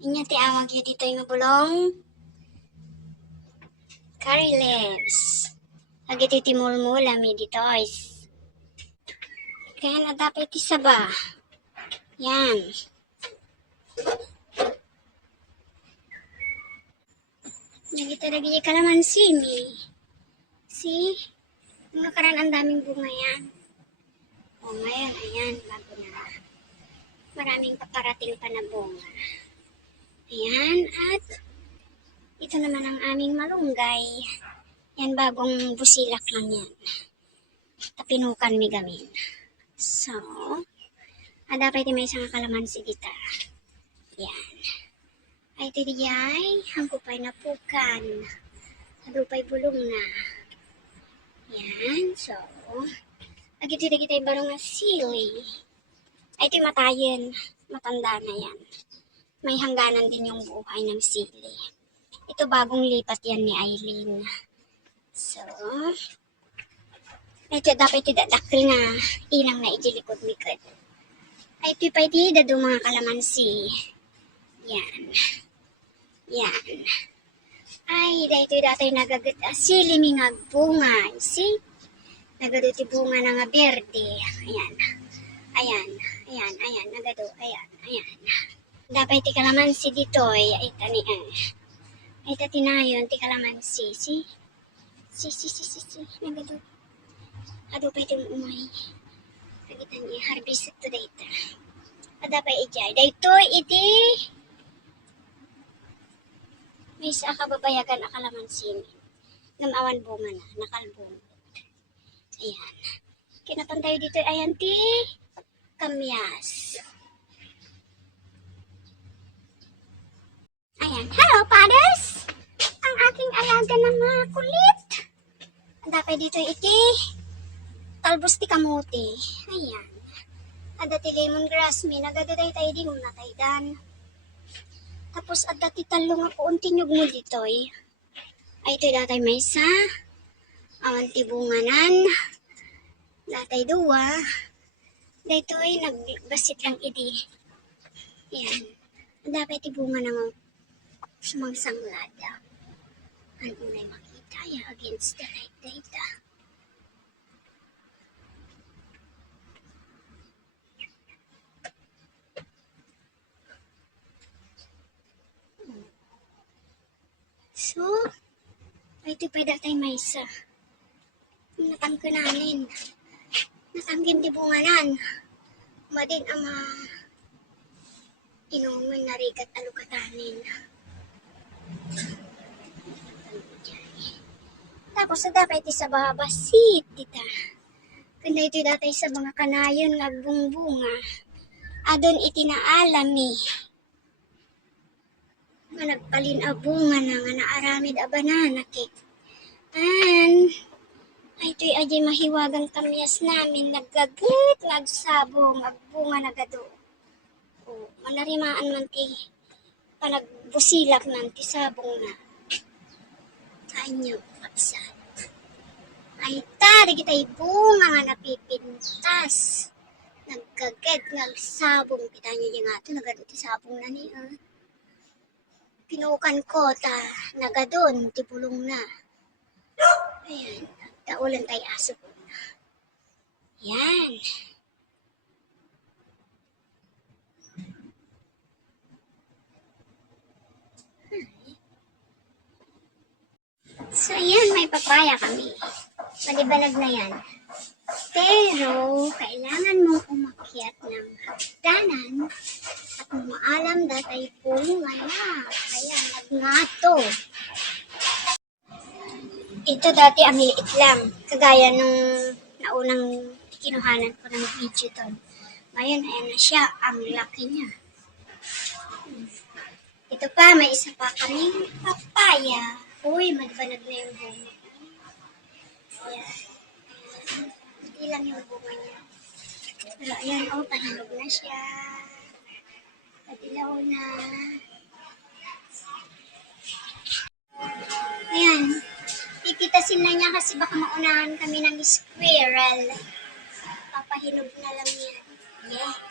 Inya ti awag yu dito yung bulong curry leaves. Lagi ti timulmul ami dito is. Kaya na dapat isa ba? Yan. Lagi talaga kalamansi mi. See? Mga karan ang daming bunga yan. O ngayon, ayan, bago na. Maraming paparating pa na bunga. Ayan, at ito naman ang aming malunggay. Yan, bagong busilak lang yan. Tapinukan mi gamin. So, dapat may isang kalamansi dita. Yan. Ay, tidiyay, hangkupay na pukan. Adupay bulong na. Yan, so, agit-ita kita barong na sili. Ay, ito matayin. Matanda na yan. May hangganan din yung buhay ng sili. Ito bagong lipat yan ni Eileen. So, ito dapat idadakil na inang na ijilikod mikod. Ay, ito pa iti mga kalamansi. Yan. Yan. Ay, dahito dato'y nagagat sili mi nga bunga. See? Nagaduti bunga na nga berde. Ayan. Ayan. Ayan. Ayan. Nagado. Ayan. Ayan. Dapat ti kalamansi dito ay tanian. Ay tatinayon ti kalamansi. See? See. Nagado. Ado pa itong umay. Kagitan niya. Harvest ito dito. Dapat ijay. Dito iti may isa kababayagan na kalamansi. Namawan bunga na. Nakalbong. Ayan. Kinapantay dito ayan ti kamyas. Ayan. Hello, fathers! Ang aking alaga na mga kulit. Dapat dito iti talbos ti kamote. Ayan. Ada ti lemongrass mi. Nagadaday tayo di muna tayo dan. Tapos ada ti talong ako untinyog mo dito Ay ito datay may isa. Awan ti bunganan. Datay duwa. Dito nagbasit lang idi. Yan. Dapat ti bunga ng sumangsanglada. Ang unay makita ya against the light data. So, ito pa datay may isa. Natangko namin. Natangkin di bunganan. Madin ama inuman na rigat alukatanin. Tapos dapat iti sa babasit dita. Kanda ito datay sa mga kanayon nga bunga. Adon iti naalami. Nagpalin a bunga na nga naaramid a banana cake. And ay ito'y aji mahiwagang kamyas namin naggagat, nagsabong, agbunga nagado. O, manarimaan man ti panagbusilak man ti sabong na. Kanyo, kapsat. Ay tari kita'y bunga nga napipintas. Naggagat, nagsabong. Kita nyo yung ato, nagado ti sabong na niya. Pinukan ko nagadon, ti bulong na. Ayan, taulan tayo aso po na. Yan. So, yan, may papaya kami. Malibanag na yan. Pero, kailangan mong umakyat ng hagdanan at maalam datay punga na. Kaya, nagngato. Ito dati ang liit lang. Kagaya nung naunang kinuhanan ko ng video doon. Ngayon, ayan na siya. Ang laki niya. Ito pa, may isa pa kaming papaya. Uy, malibanag na yung bunga. Ayan. Hindi lang yung bunga niya. Pero ayan, pahinog na siya. Padilaw na. Ayan. Tititasin na niya kasi baka maunahan kami ng squirrel. Papahinog na lang yan. Yeah.